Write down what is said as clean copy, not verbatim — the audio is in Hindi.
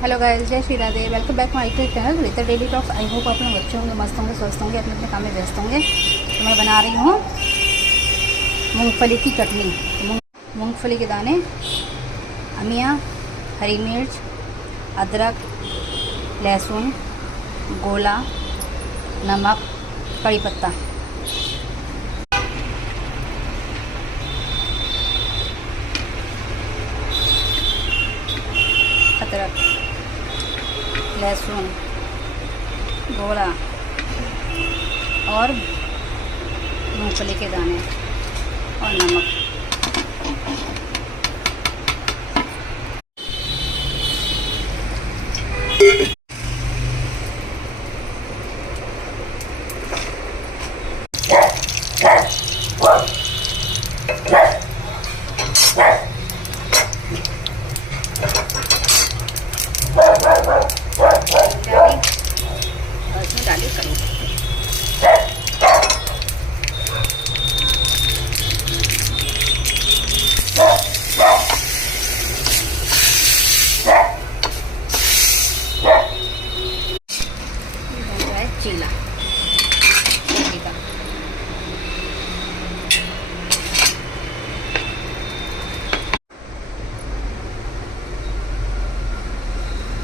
हेलो गाइस, जय Shri Radhe. Welcome back my YouTube channel Rita daily talks. I hope आप लोग अच्छे होंगे, मस्त होंगे, स्वस्थ होंगे, अपने अपने काम में व्यस्त होंगे। तो मैं बना रही हूँ मूंगफली की चटनी। तो मूंगफली के दाने, अमिया, हरी मिर्च, अदरक, लहसुन, गोला, नमक, कड़ी पत्ता। अदरक, लहसुन, गोला और मूंगफली के दाने और नमक।